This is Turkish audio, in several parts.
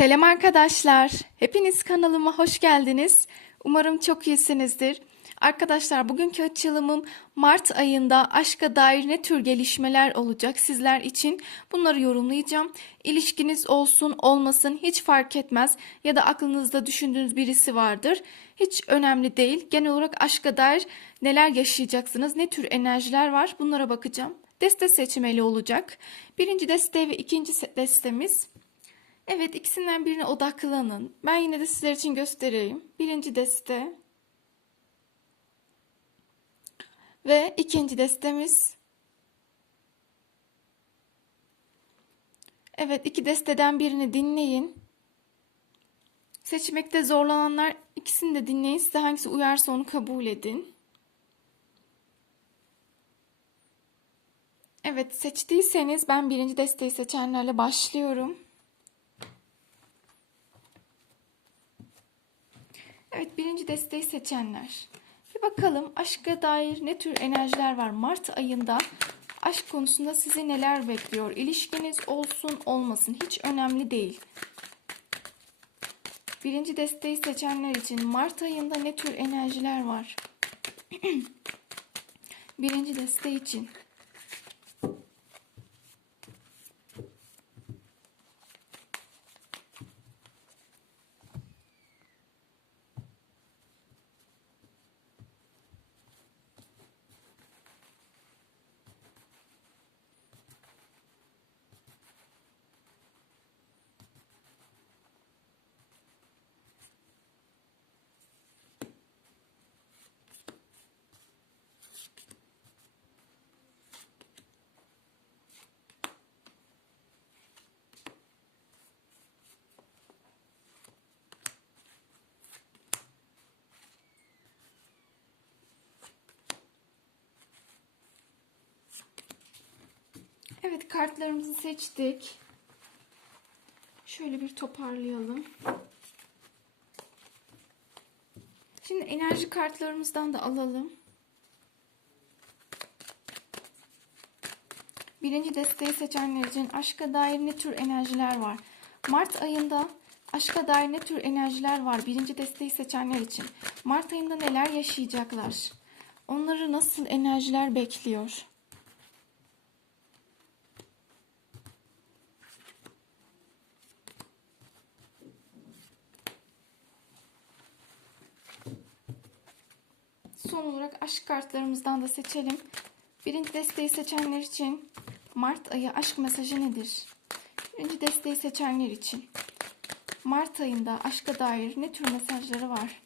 Selam arkadaşlar. Hepiniz kanalıma hoş geldiniz. Umarım çok iyisinizdir. Arkadaşlar bugünkü açılımım Mart ayında aşka dair ne tür gelişmeler olacak sizler için bunları yorumlayacağım. İlişkiniz olsun olmasın hiç fark etmez ya da aklınızda düşündüğünüz birisi vardır. Hiç önemli değil. Genel olarak aşka dair neler yaşayacaksınız, ne tür enerjiler var bunlara bakacağım. Deste seçmeli olacak. Birinci deste ve ikinci destemiz Evet ikisinden birine odaklanın. Ben yine de sizler için göstereyim. Birinci deste ve ikinci destemiz. Evet iki desteden birini dinleyin. Seçmekte zorlananlar ikisini de dinleyin. Size hangisi uyarsa onu kabul edin. Evet seçtiyseniz ben birinci desteği seçenlerle başlıyorum. Evet birinci desteği seçenler. Bir bakalım aşka dair ne tür enerjiler var Mart ayında. Aşk konusunda sizi neler bekliyor? İlişkiniz olsun olmasın hiç önemli değil. Birinci desteği seçenler için Mart ayında ne tür enerjiler var? Birinci deste için. Evet kartlarımızı seçtik. Şöyle bir toparlayalım. Şimdi enerji kartlarımızdan da alalım. Birinci desteği seçenler için aşka dair ne tür enerjiler var? Mart ayında aşka dair ne tür enerjiler var? Birinci desteği seçenler için. Mart ayında neler yaşayacaklar? Onları nasıl enerjiler bekliyor? Son olarak aşk kartlarımızdan da seçelim. Birinci desteği seçenler için Mart ayı aşk mesajı nedir? Birinci desteği seçenler için Mart ayında aşka dair ne tür mesajları var?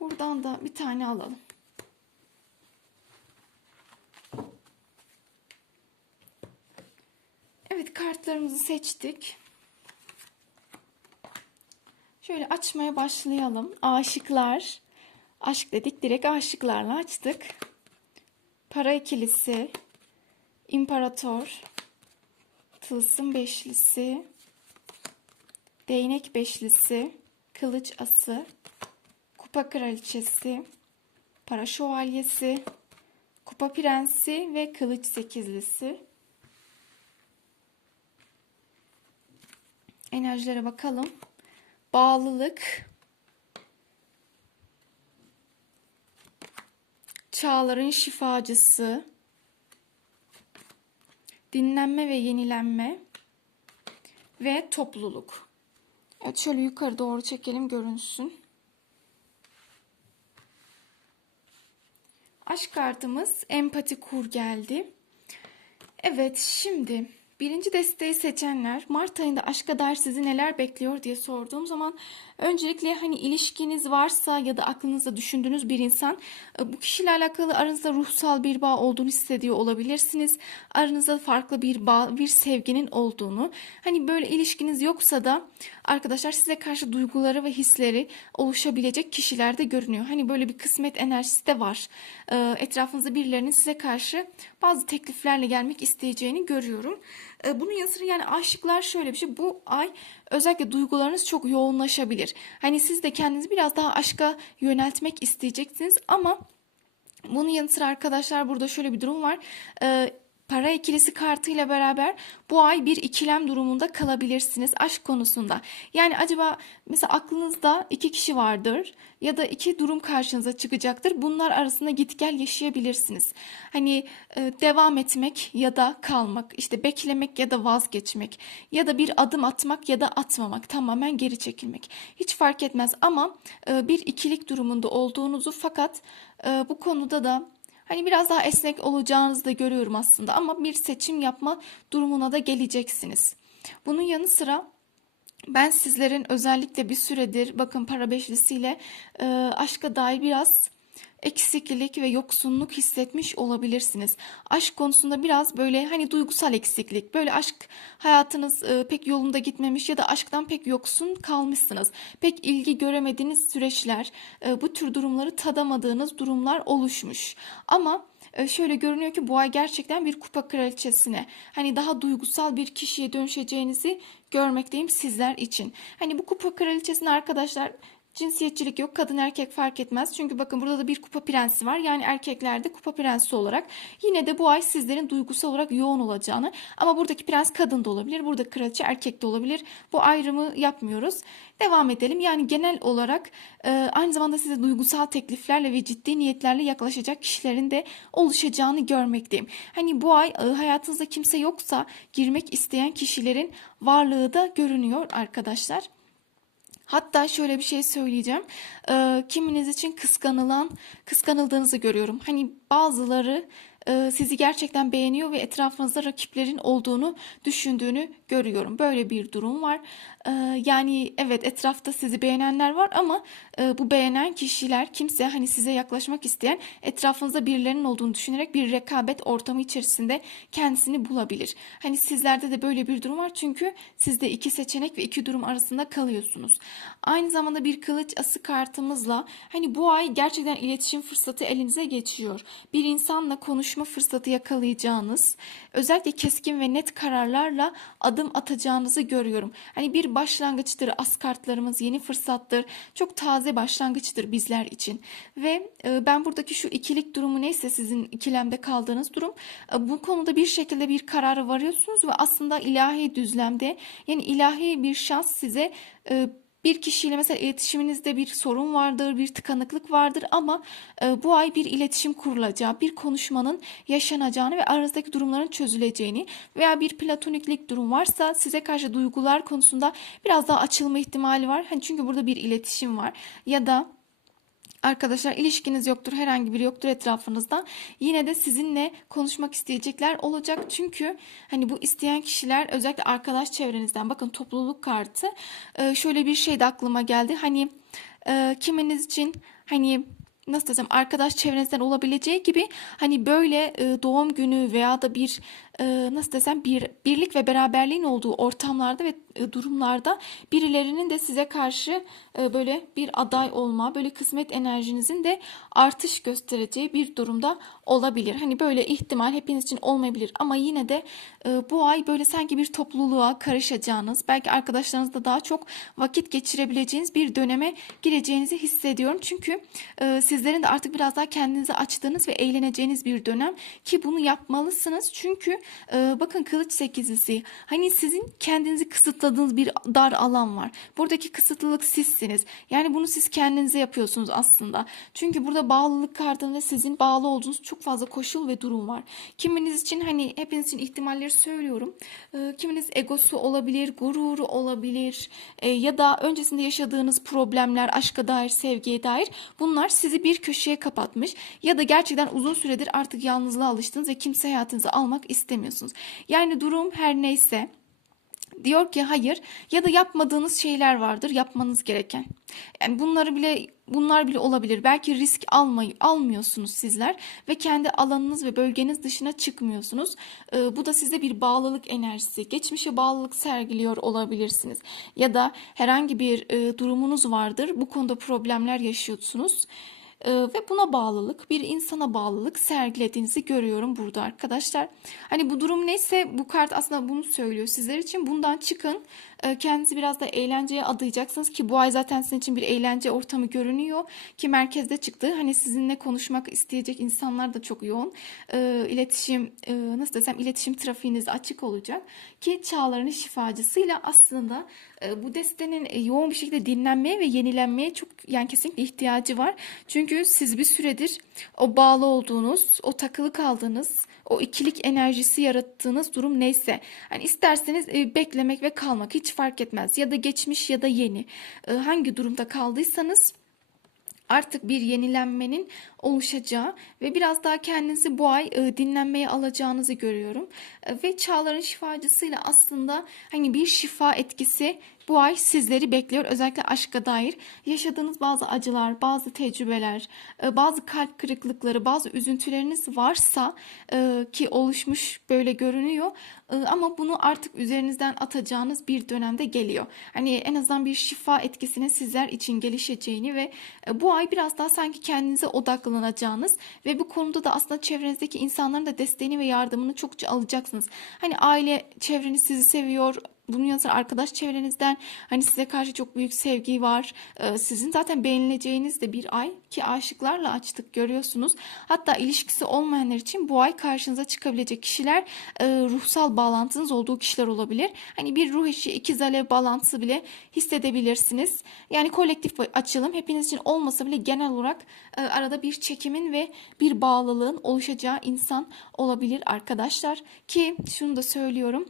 Buradan da bir tane alalım. Evet kartlarımızı seçtik. Şöyle açmaya başlayalım. Aşıklar. Aşk dedik direkt aşıklarla açtık. Para ikilisi. İmparator. Tılsım beşlisi. Değnek beşlisi. Kılıç ası. Kupa kraliçesi. Para şövalyesi. Kupa prensi ve kılıç sekizlisi. Enerjilere bakalım bağlılık, çağların şifacısı, dinlenme ve yenilenme ve topluluk. Evet şöyle yukarı doğru çekelim görünsün. Aşk kartımız empati kur geldi. Evet şimdi Birinci desteği seçenler Mart ayında aşka dair sizi neler bekliyor? diye sorduğum zaman öncelikle hani ilişkiniz varsa ya da aklınızda düşündüğünüz bir insan e, bu kişiyle alakalı aranızda ruhsal bir bağ olduğunu hissediyor olabilirsiniz. Aranızda farklı bir bağ, bir sevginin olduğunu. Hani böyle ilişkiniz yoksa da arkadaşlar size karşı duyguları ve hisleri oluşabilecek kişiler de görünüyor. Hani böyle bir kısmet enerjisi de var. E, Etrafınızda birilerinin size karşı bazı tekliflerle gelmek isteyeceğini görüyorum. E, Bunun yanı sıra yani aşıklar şöyle bir şey. Bu ay özellikle duygularınız çok yoğunlaşabilir. Hani siz de kendinizi biraz daha aşka yöneltmek isteyeceksiniz ama bunun yanı sıra arkadaşlar burada şöyle bir durum var. Ee, Para ikilisi kartıyla beraber bu ay bir ikilem durumunda kalabilirsiniz aşk konusunda. Yani acaba mesela aklınızda iki kişi vardır ya da iki durum karşınıza çıkacaktır. Bunlar arasında git gel yaşayabilirsiniz. Hani e, devam etmek ya da kalmak, işte beklemek ya da vazgeçmek ya da bir adım atmak ya da atmamak, tamamen geri çekilmek. Hiç fark etmez ama e, bir ikilik durumunda olduğunuzu fakat e, bu konuda da Hani biraz daha esnek olacağınızı da görüyorum aslında ama bir seçim yapma durumuna da geleceksiniz. Bunun yanı sıra ben sizlerin özellikle bir süredir bakın para beşlisiyle e, aşka dair biraz eksiklik ve yoksunluk hissetmiş olabilirsiniz. Aşk konusunda biraz böyle hani duygusal eksiklik, böyle aşk hayatınız pek yolunda gitmemiş ya da aşktan pek yoksun kalmışsınız. Pek ilgi göremediğiniz süreçler, bu tür durumları tadamadığınız durumlar oluşmuş. Ama şöyle görünüyor ki bu ay gerçekten bir kupa kraliçesine hani daha duygusal bir kişiye dönüşeceğinizi görmekteyim sizler için. Hani bu kupa kraliçesine arkadaşlar Cinsiyetçilik yok. Kadın erkek fark etmez. Çünkü bakın burada da bir kupa prensi var. Yani erkeklerde kupa prensi olarak yine de bu ay sizlerin duygusal olarak yoğun olacağını ama buradaki prens kadın da olabilir. Burada kraliçe erkek de olabilir. Bu ayrımı yapmıyoruz. Devam edelim. Yani genel olarak e, aynı zamanda size duygusal tekliflerle ve ciddi niyetlerle yaklaşacak kişilerin de oluşacağını görmekteyim. Hani bu ay e, hayatınızda kimse yoksa girmek isteyen kişilerin varlığı da görünüyor arkadaşlar. Hatta şöyle bir şey söyleyeceğim. Ee, kiminiz için kıskanılan, kıskanıldığınızı görüyorum. Hani bazıları sizi gerçekten beğeniyor ve etrafınızda rakiplerin olduğunu düşündüğünü görüyorum. Böyle bir durum var. Ee, yani evet etrafta sizi beğenenler var ama e, bu beğenen kişiler kimse hani size yaklaşmak isteyen etrafınızda birilerinin olduğunu düşünerek bir rekabet ortamı içerisinde kendisini bulabilir. Hani sizlerde de böyle bir durum var çünkü sizde iki seçenek ve iki durum arasında kalıyorsunuz. Aynı zamanda bir kılıç ası kartımızla hani bu ay gerçekten iletişim fırsatı elinize geçiyor. Bir insanla konuşma fırsatı yakalayacağınız, özellikle keskin ve net kararlarla adım atacağınızı görüyorum. Hani bir başlangıçtır as kartlarımız, yeni fırsattır. Çok taze başlangıçtır bizler için. Ve e, ben buradaki şu ikilik durumu neyse sizin ikilemde kaldığınız durum e, bu konuda bir şekilde bir karara varıyorsunuz ve aslında ilahi düzlemde yani ilahi bir şans size e, bir kişiyle mesela iletişiminizde bir sorun vardır, bir tıkanıklık vardır ama e, bu ay bir iletişim kurulacağı, bir konuşmanın yaşanacağını ve aranızdaki durumların çözüleceğini veya bir platoniklik durum varsa size karşı duygular konusunda biraz daha açılma ihtimali var. Hani çünkü burada bir iletişim var ya da Arkadaşlar ilişkiniz yoktur, herhangi biri yoktur etrafınızda. Yine de sizinle konuşmak isteyecekler olacak. Çünkü hani bu isteyen kişiler özellikle arkadaş çevrenizden bakın topluluk kartı. Ee, şöyle bir şey de aklıma geldi. Hani e, kiminiz için hani nasıl desem arkadaş çevrenizden olabileceği gibi hani böyle e, doğum günü veya da bir e, nasıl desem bir birlik ve beraberliğin olduğu ortamlarda ve e, durumlarda birilerinin de size karşı e, böyle bir aday olma, böyle kısmet enerjinizin de artış göstereceği bir durumda olabilir. Hani böyle ihtimal hepiniz için olmayabilir ama yine de e, bu ay böyle sanki bir topluluğa karışacağınız, belki arkadaşlarınızla daha çok vakit geçirebileceğiniz bir döneme gireceğinizi hissediyorum. Çünkü e, sizlerin de artık biraz daha kendinizi açtığınız ve eğleneceğiniz bir dönem ki bunu yapmalısınız. Çünkü e, bakın kılıç sekizlisi hani sizin kendinizi kısıtladığınız bir dar alan var. Buradaki kısıtlılık sizsiniz. Yani bunu siz kendinize yapıyorsunuz aslında. Çünkü burada bağlılık kartında sizin bağlı olduğunuz çok fazla koşul ve durum var. Kiminiz için hani hepiniz için ihtimalleri söylüyorum. E, kiminiz egosu olabilir, gururu olabilir e, ya da öncesinde yaşadığınız problemler, aşka dair, sevgiye dair bunlar sizi bir köşeye kapatmış ya da gerçekten uzun süredir artık yalnızlığa alıştınız ve kimse hayatınıza almak istemiyorsunuz. Yani durum her neyse diyor ki hayır ya da yapmadığınız şeyler vardır yapmanız gereken. Yani bunları bile bunlar bile olabilir. Belki risk almayı almıyorsunuz sizler ve kendi alanınız ve bölgeniz dışına çıkmıyorsunuz. Ee, bu da size bir bağlılık enerjisi. Geçmişe bağlılık sergiliyor olabilirsiniz. Ya da herhangi bir e, durumunuz vardır. Bu konuda problemler yaşıyorsunuz. E, ve buna bağlılık, bir insana bağlılık sergilediğinizi görüyorum burada arkadaşlar. Hani bu durum neyse bu kart aslında bunu söylüyor sizler için. Bundan çıkın. E, kendinizi biraz da eğlenceye adayacaksınız ki bu ay zaten sizin için bir eğlence ortamı görünüyor ki merkezde çıktı. Hani sizinle konuşmak isteyecek insanlar da çok yoğun. E, iletişim e, nasıl desem iletişim trafiğiniz açık olacak ki çağların şifacısıyla aslında e, bu destenin e, yoğun bir şekilde dinlenmeye ve yenilenmeye çok yani kesinlikle ihtiyacı var. Çünkü siz bir süredir o bağlı olduğunuz, o takılı kaldığınız, o ikilik enerjisi yarattığınız durum neyse. Hani isterseniz e, beklemek ve kalmak hiç fark etmez. Ya da geçmiş ya da yeni. E, hangi durumda kaldıysanız artık bir yenilenmenin oluşacağı ve biraz daha kendinizi bu ay e, dinlenmeye alacağınızı görüyorum. E, ve çağların şifacısıyla aslında hani bir şifa etkisi bu ay sizleri bekliyor. Özellikle aşka dair yaşadığınız bazı acılar, bazı tecrübeler, e, bazı kalp kırıklıkları, bazı üzüntüleriniz varsa e, ki oluşmuş böyle görünüyor. E, Ama bunu artık üzerinizden atacağınız bir dönemde geliyor. Hani en azından bir şifa etkisinin sizler için gelişeceğini ve bu ay biraz daha sanki kendinize odaklanacağınız ve bu konuda da aslında çevrenizdeki insanların da desteğini ve yardımını çokça alacaksınız. Hani aile çevreniz sizi seviyor, bunun yanı sıra arkadaş çevrenizden hani size karşı çok büyük sevgi var. Ee, sizin zaten beğenileceğiniz de bir ay ki aşıklarla açtık görüyorsunuz. Hatta ilişkisi olmayanlar için bu ay karşınıza çıkabilecek kişiler e, ruhsal bağlantınız olduğu kişiler olabilir. Hani bir ruh eşi ikiz alev bağlantısı bile hissedebilirsiniz. Yani kolektif açılım hepiniz için olmasa bile genel olarak e, arada bir çekimin ve bir bağlılığın oluşacağı insan olabilir arkadaşlar. Ki şunu da söylüyorum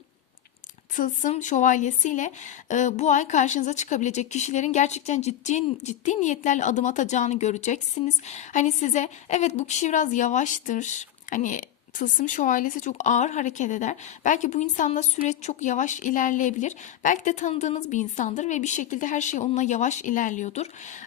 tılsım şövalyesiyle e, bu ay karşınıza çıkabilecek kişilerin gerçekten ciddi ciddi niyetlerle adım atacağını göreceksiniz. Hani size evet bu kişi biraz yavaştır. Hani tılsım şövalyesi çok ağır hareket eder. Belki bu insanla süreç çok yavaş ilerleyebilir. Belki de tanıdığınız bir insandır ve bir şekilde her şey onunla yavaş ilerliyordur.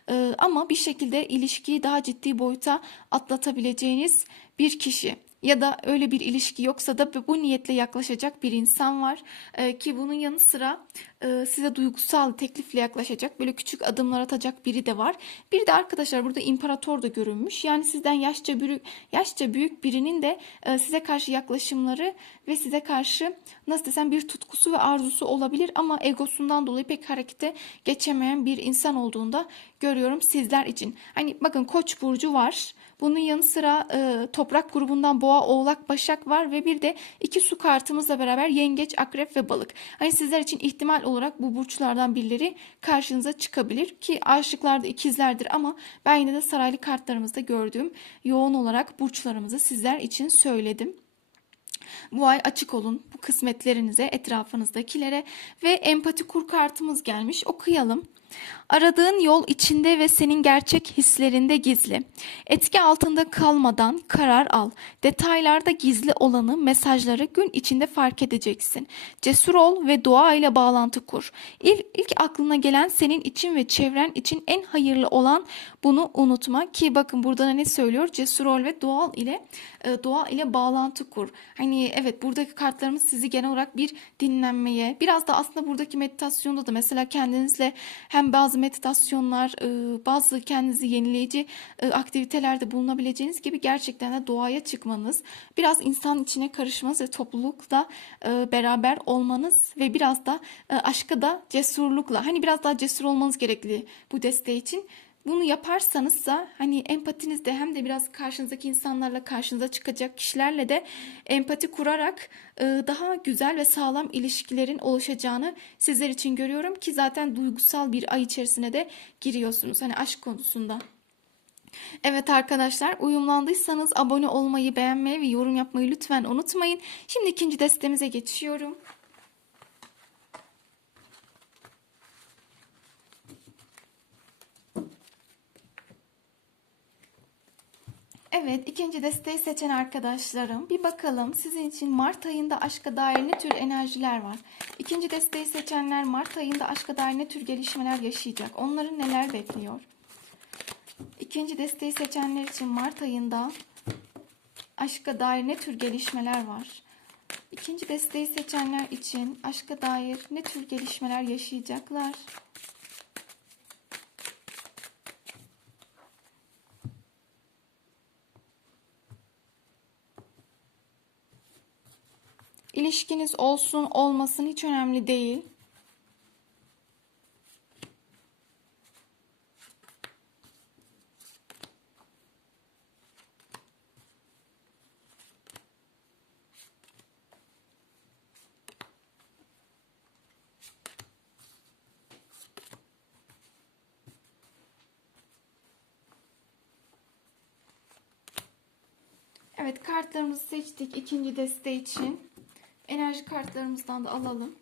Ee, ama bir şekilde ilişkiyi daha ciddi boyuta atlatabileceğiniz bir kişi ya da öyle bir ilişki yoksa da bu niyetle yaklaşacak bir insan var Ee, ki bunun yanı sıra e, size duygusal teklifle yaklaşacak böyle küçük adımlar atacak biri de var. Bir de arkadaşlar burada imparator da görünmüş. Yani sizden yaşça büyük yaşça büyük birinin de e, size karşı yaklaşımları ve size karşı nasıl desem bir tutkusu ve arzusu olabilir ama egosundan dolayı pek harekete geçemeyen bir insan olduğunda görüyorum sizler için. Hani bakın Koç burcu var. Bunun yanı sıra e, toprak grubundan boğa, oğlak, başak var ve bir de iki su kartımızla beraber yengeç, akrep ve balık. Hani sizler için ihtimal olarak bu burçlardan birileri karşınıza çıkabilir ki aşıklar da ikizlerdir ama ben yine de saraylı kartlarımızda gördüğüm yoğun olarak burçlarımızı sizler için söyledim. Bu ay açık olun bu kısmetlerinize, etrafınızdakilere ve empati kur kartımız gelmiş. Okuyalım. Aradığın yol içinde ve senin gerçek hislerinde gizli. Etki altında kalmadan karar al. Detaylarda gizli olanı, mesajları gün içinde fark edeceksin. Cesur ol ve doğa ile bağlantı kur. İlk, ilk aklına gelen senin için ve çevren için en hayırlı olan bunu unutma ki bakın burada ne söylüyor? Cesur ol ve doğal ile e, doğa ile bağlantı kur. Hani evet buradaki kartlarımız sizi genel olarak bir dinlenmeye, biraz da aslında buradaki meditasyonda da mesela kendinizle hem bazı meditasyonlar, e, bazı kendinizi yenileyici e, aktivitelerde bulunabileceğiniz gibi gerçekten de doğaya çıkmanız, biraz insan içine karışmanız ve toplulukla e, beraber olmanız ve biraz da aşka da cesurlukla, hani biraz daha cesur olmanız gerekli bu desteği için. Bunu yaparsanızsa hani empatinizde hem de biraz karşınızdaki insanlarla karşınıza çıkacak kişilerle de empati kurarak e, daha güzel ve sağlam ilişkilerin oluşacağını sizler için görüyorum ki zaten duygusal bir ay içerisine de giriyorsunuz hani aşk konusunda. Evet arkadaşlar uyumlandıysanız abone olmayı, beğenmeyi ve yorum yapmayı lütfen unutmayın. Şimdi ikinci destemize geçiyorum. Evet, ikinci desteği seçen arkadaşlarım. Bir bakalım sizin için Mart ayında aşka dair ne tür enerjiler var? İkinci desteği seçenler Mart ayında aşka dair ne tür gelişmeler yaşayacak? Onların neler bekliyor? İkinci desteği seçenler için Mart ayında aşka dair ne tür gelişmeler var? İkinci desteği seçenler için aşka dair ne tür gelişmeler yaşayacaklar? İlişkiniz olsun olmasın hiç önemli değil. Evet kartlarımızı seçtik ikinci deste için. Enerji kartlarımızdan da alalım.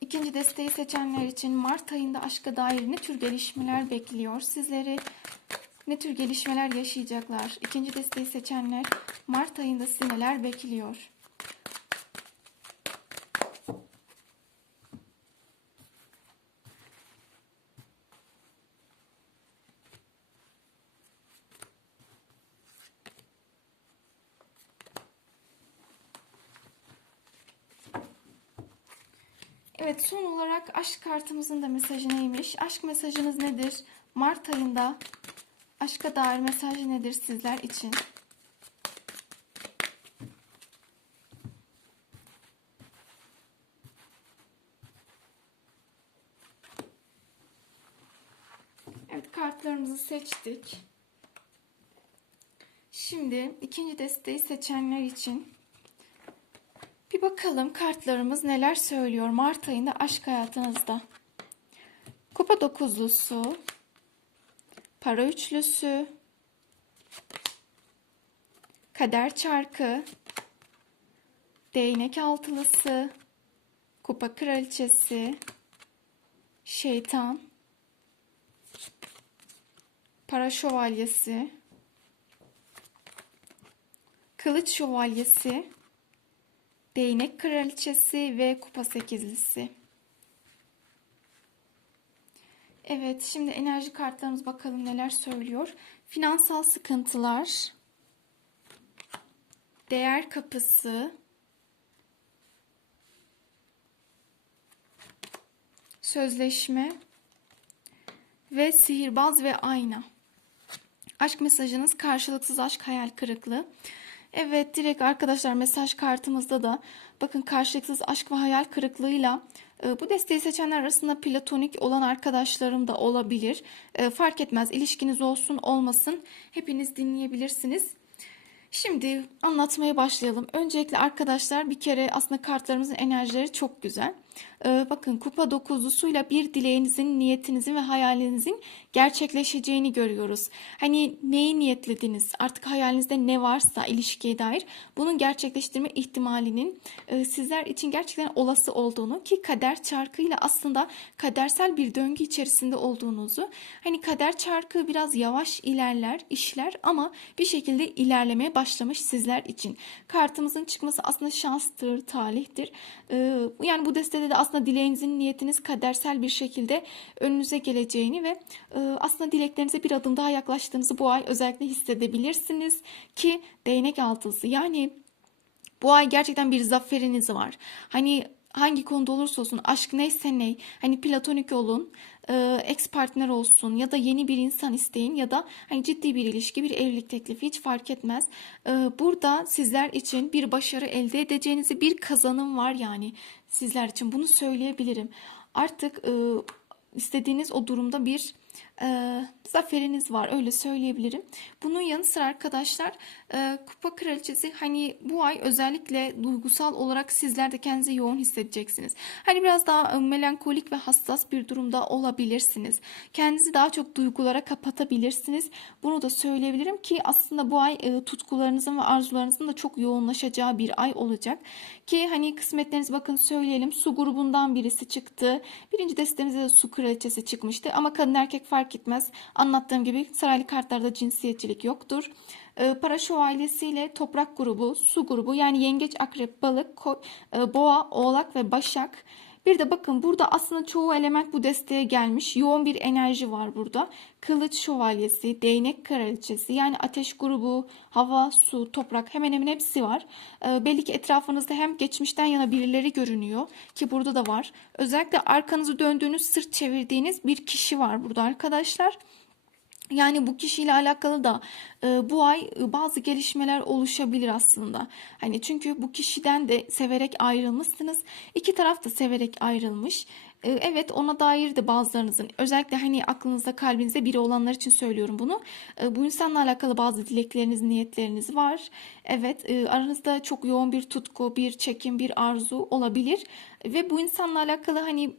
İkinci desteği seçenler için Mart ayında aşka dair ne tür gelişmeler bekliyor? Sizleri ne tür gelişmeler yaşayacaklar? İkinci desteği seçenler Mart ayında sizi neler bekliyor? Evet son olarak aşk kartımızın da mesajı neymiş? Aşk mesajınız nedir? Mart ayında aşka dair mesajı nedir sizler için? Evet kartlarımızı seçtik. Şimdi ikinci desteği seçenler için bir bakalım kartlarımız neler söylüyor Mart ayında aşk hayatınızda. Kupa dokuzlusu, para üçlüsü, kader çarkı, değnek altılısı, kupa kraliçesi, şeytan, para şövalyesi, kılıç şövalyesi, Değnek Kraliçesi ve Kupa Sekizlisi. Evet, şimdi enerji kartlarımız bakalım neler söylüyor. Finansal sıkıntılar, değer kapısı, sözleşme ve sihirbaz ve ayna. Aşk mesajınız karşılıksız aşk hayal kırıklığı. Evet direkt arkadaşlar mesaj kartımızda da bakın karşılıksız aşk ve hayal kırıklığıyla e, bu desteği seçenler arasında platonik olan arkadaşlarım da olabilir. E, fark etmez ilişkiniz olsun olmasın hepiniz dinleyebilirsiniz. Şimdi anlatmaya başlayalım. Öncelikle arkadaşlar bir kere aslında kartlarımızın enerjileri çok güzel. Ee, bakın kupa dokuzlusuyla bir dileğinizin, niyetinizin ve hayalinizin gerçekleşeceğini görüyoruz. Hani neyi niyetlediniz? Artık hayalinizde ne varsa ilişkiye dair bunun gerçekleştirme ihtimalinin e, sizler için gerçekten olası olduğunu ki kader çarkıyla aslında kadersel bir döngü içerisinde olduğunuzu hani kader çarkı biraz yavaş ilerler, işler ama bir şekilde ilerlemeye başlamış sizler için. Kartımızın çıkması aslında şanstır, talihtir. Ee, yani bu destede de aslında dileğinizin, niyetiniz kadersel bir şekilde önünüze geleceğini ve e, aslında dileklerinize bir adım daha yaklaştığınızı bu ay özellikle hissedebilirsiniz ki değnek altısı yani bu ay gerçekten bir zaferiniz var. Hani hangi konuda olursa olsun aşk neyse ney hani platonik olun e, ex partner olsun ya da yeni bir insan isteyin ya da hani ciddi bir ilişki bir evlilik teklifi hiç fark etmez. E, burada sizler için bir başarı elde edeceğinizi bir kazanım var yani sizler için bunu söyleyebilirim. Artık e, istediğiniz o durumda bir e, zaferiniz var öyle söyleyebilirim. Bunun yanı sıra arkadaşlar e, Kupa Kraliçesi hani bu ay özellikle duygusal olarak sizler de kendinizi yoğun hissedeceksiniz. Hani biraz daha e, melankolik ve hassas bir durumda olabilirsiniz. Kendinizi daha çok duygulara kapatabilirsiniz. Bunu da söyleyebilirim ki aslında bu ay e, tutkularınızın ve arzularınızın da çok yoğunlaşacağı bir ay olacak. Ki hani kısmetleriniz bakın söyleyelim su grubundan birisi çıktı. Birinci destemizde de su kraliçesi çıkmıştı ama kadın erkek fark etmez. Anlattığım gibi saraylı kartlarda cinsiyetçilik yoktur. Para şövalyesiyle toprak grubu, su grubu yani yengeç, akrep, balık, e, boğa, oğlak ve başak. Bir de bakın burada aslında çoğu element bu desteğe gelmiş. Yoğun bir enerji var burada. Kılıç şövalyesi, değnek kraliçesi yani ateş grubu, hava, su, toprak hemen hemen hepsi var. E, belli ki etrafınızda hem geçmişten yana birileri görünüyor ki burada da var. Özellikle arkanızı döndüğünüz, sırt çevirdiğiniz bir kişi var burada arkadaşlar. Yani bu kişiyle alakalı da e, bu ay e, bazı gelişmeler oluşabilir aslında. Hani çünkü bu kişiden de severek ayrılmışsınız. İki taraf da severek ayrılmış. E, evet ona dair de bazılarınızın özellikle hani aklınızda kalbinizde biri olanlar için söylüyorum bunu. E, bu insanla alakalı bazı dilekleriniz, niyetleriniz var. Evet e, aranızda çok yoğun bir tutku, bir çekim, bir arzu olabilir. Ve bu insanla alakalı hani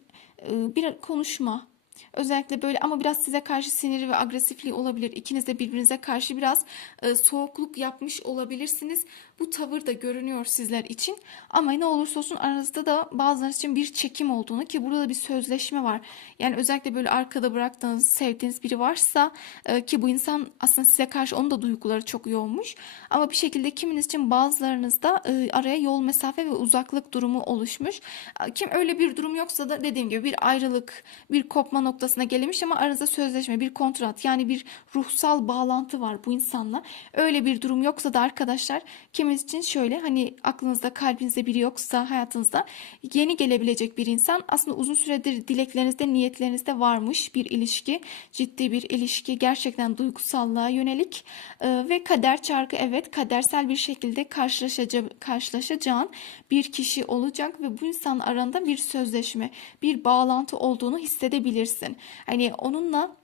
e, bir konuşma, Özellikle böyle ama biraz size karşı siniri ve agresifliği olabilir. İkiniz de birbirinize karşı biraz e, soğukluk yapmış olabilirsiniz. Bu tavır da görünüyor sizler için. Ama ne olursa olsun aranızda da bazılarınız için bir çekim olduğunu ki burada da bir sözleşme var. Yani özellikle böyle arkada bıraktığınız, sevdiğiniz biri varsa e, ki bu insan aslında size karşı onun da duyguları çok yoğunmuş. Ama bir şekilde kiminiz için bazılarınızda e, araya yol mesafe ve uzaklık durumu oluşmuş. Kim öyle bir durum yoksa da dediğim gibi bir ayrılık, bir kopma noktasına gelinmiş ama aranızda sözleşme, bir kontrat yani bir ruhsal bağlantı var bu insanla. Öyle bir durum yoksa da arkadaşlar kiminiz için şöyle hani aklınızda kalbinizde biri yoksa hayatınızda yeni gelebilecek bir insan aslında uzun süredir dileklerinizde niyetlerinizde varmış bir ilişki ciddi bir ilişki gerçekten duygusallığa yönelik Ee, ve kader çarkı evet kadersel bir şekilde karşılaşaca- karşılaşacağın bir kişi olacak ve bu insan aranda bir sözleşme bir bağlantı olduğunu hissedebilirsin. Hani onunla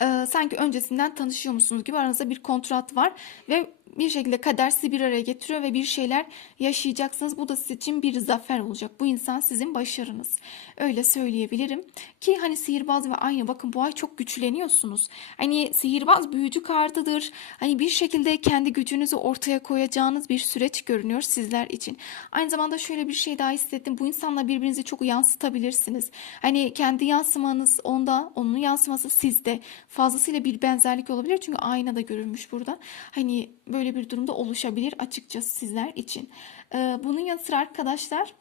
e, sanki öncesinden tanışıyormuşsunuz gibi aranızda bir kontrat var ve bir şekilde kader sizi bir araya getiriyor ve bir şeyler yaşayacaksınız. Bu da sizin için bir zafer olacak. Bu insan sizin başarınız. Öyle söyleyebilirim. Ki hani sihirbaz ve aynı bakın bu ay çok güçleniyorsunuz. Hani sihirbaz büyücü kartıdır. Hani bir şekilde kendi gücünüzü ortaya koyacağınız bir süreç görünüyor sizler için. Aynı zamanda şöyle bir şey daha hissettim. Bu insanla birbirinizi çok yansıtabilirsiniz. Hani kendi yansımanız onda, onun yansıması sizde. Fazlasıyla bir benzerlik olabilir. Çünkü aynada görülmüş burada. Hani böyle bir durumda oluşabilir açıkçası sizler için. Ee, bunun yanı sıra arkadaşlar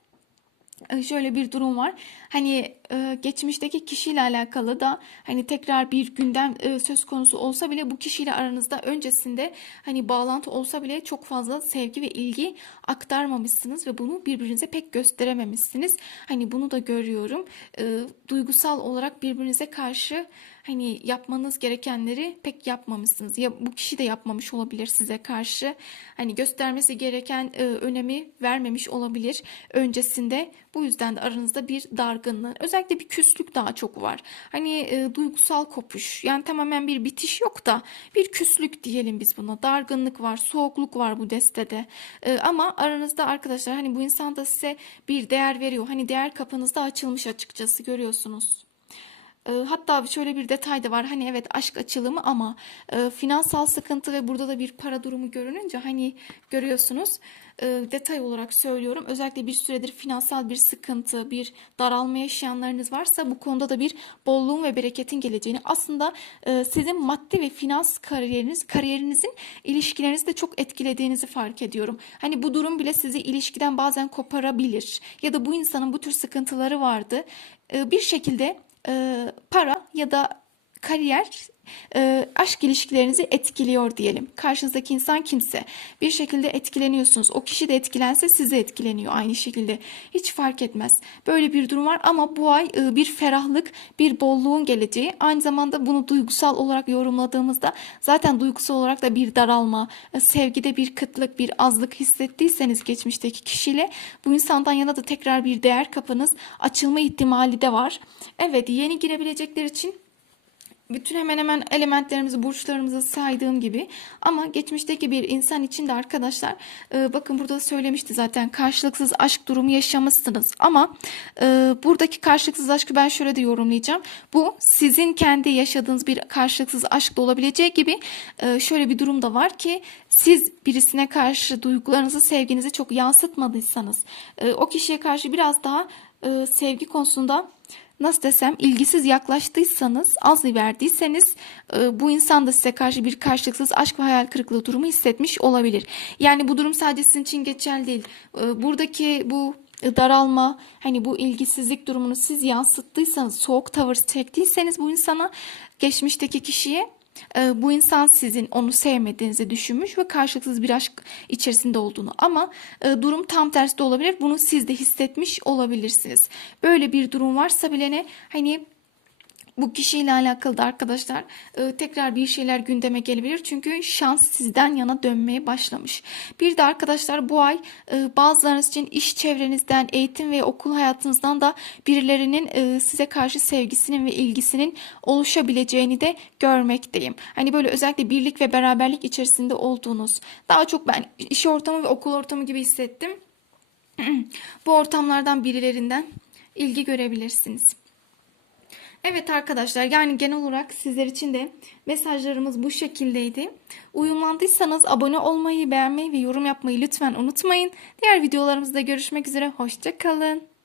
e, şöyle bir durum var. Hani e, geçmişteki kişiyle alakalı da hani tekrar bir gündem e, söz konusu olsa bile bu kişiyle aranızda öncesinde hani bağlantı olsa bile çok fazla sevgi ve ilgi aktarmamışsınız ve bunu birbirinize pek gösterememişsiniz. Hani bunu da görüyorum. E, duygusal olarak birbirinize karşı hani yapmanız gerekenleri pek yapmamışsınız. Ya bu kişi de yapmamış olabilir size karşı. Hani göstermesi gereken e, önemi vermemiş olabilir öncesinde. Bu yüzden de aranızda bir dargınlık, özellikle bir küslük daha çok var. Hani e, duygusal kopuş. Yani tamamen bir bitiş yok da bir küslük diyelim biz buna. Dargınlık var, soğukluk var bu destede. E, ama aranızda arkadaşlar hani bu insan da size bir değer veriyor. Hani değer kapınızda açılmış açıkçası görüyorsunuz. E, Hatta şöyle bir detay da var. Hani evet aşk açılımı ama e, finansal sıkıntı ve burada da bir para durumu görününce hani görüyorsunuz e, detay olarak söylüyorum. Özellikle bir süredir finansal bir sıkıntı, bir daralma yaşayanlarınız varsa bu konuda da bir bolluğun ve bereketin geleceğini aslında e, sizin maddi ve finans kariyeriniz, kariyerinizin ilişkilerinizi de çok etkilediğinizi fark ediyorum. Hani bu durum bile sizi ilişkiden bazen koparabilir ya da bu insanın bu tür sıkıntıları vardı. E, bir şekilde para ya da kariyer e, aşk ilişkilerinizi etkiliyor diyelim. Karşınızdaki insan kimse bir şekilde etkileniyorsunuz. O kişi de etkilense size etkileniyor aynı şekilde. Hiç fark etmez. Böyle bir durum var ama bu ay e, bir ferahlık, bir bolluğun geleceği. Aynı zamanda bunu duygusal olarak yorumladığımızda zaten duygusal olarak da bir daralma, e, sevgide bir kıtlık, bir azlık hissettiyseniz geçmişteki kişiyle bu insandan yana da tekrar bir değer kapınız açılma ihtimali de var. Evet yeni girebilecekler için bütün hemen hemen elementlerimizi, burçlarımızı saydığım gibi ama geçmişteki bir insan için de arkadaşlar e, bakın burada da söylemişti zaten karşılıksız aşk durumu yaşamışsınız ama e, buradaki karşılıksız aşkı ben şöyle de yorumlayacağım. Bu sizin kendi yaşadığınız bir karşılıksız aşk da olabileceği gibi e, şöyle bir durum da var ki siz birisine karşı duygularınızı, sevginizi çok yansıtmadıysanız e, o kişiye karşı biraz daha e, sevgi konusunda nasıl desem ilgisiz yaklaştıysanız, az verdiyseniz e, bu insan da size karşı bir karşılıksız aşk ve hayal kırıklığı durumu hissetmiş olabilir. Yani bu durum sadece sizin için geçerli değil. E, Buradaki bu daralma, hani bu ilgisizlik durumunu siz yansıttıysanız, soğuk tavır çektiyseniz bu insana, geçmişteki kişiye e, bu insan sizin onu sevmediğinizi düşünmüş ve karşılıksız bir aşk içerisinde olduğunu ama e, durum tam tersi de olabilir. Bunu siz de hissetmiş olabilirsiniz. Böyle bir durum varsa bile ne hani bu kişiyle alakalı da arkadaşlar e, tekrar bir şeyler gündeme gelebilir. Çünkü şans sizden yana dönmeye başlamış. Bir de arkadaşlar bu ay e, bazılarınız için iş çevrenizden, eğitim ve okul hayatınızdan da birilerinin e, size karşı sevgisinin ve ilgisinin oluşabileceğini de görmekteyim. Hani böyle özellikle birlik ve beraberlik içerisinde olduğunuz, daha çok ben iş ortamı ve okul ortamı gibi hissettim. bu ortamlardan birilerinden ilgi görebilirsiniz. Evet arkadaşlar yani genel olarak sizler için de mesajlarımız bu şekildeydi. Uyumlandıysanız abone olmayı, beğenmeyi ve yorum yapmayı lütfen unutmayın. Diğer videolarımızda görüşmek üzere. Hoşçakalın.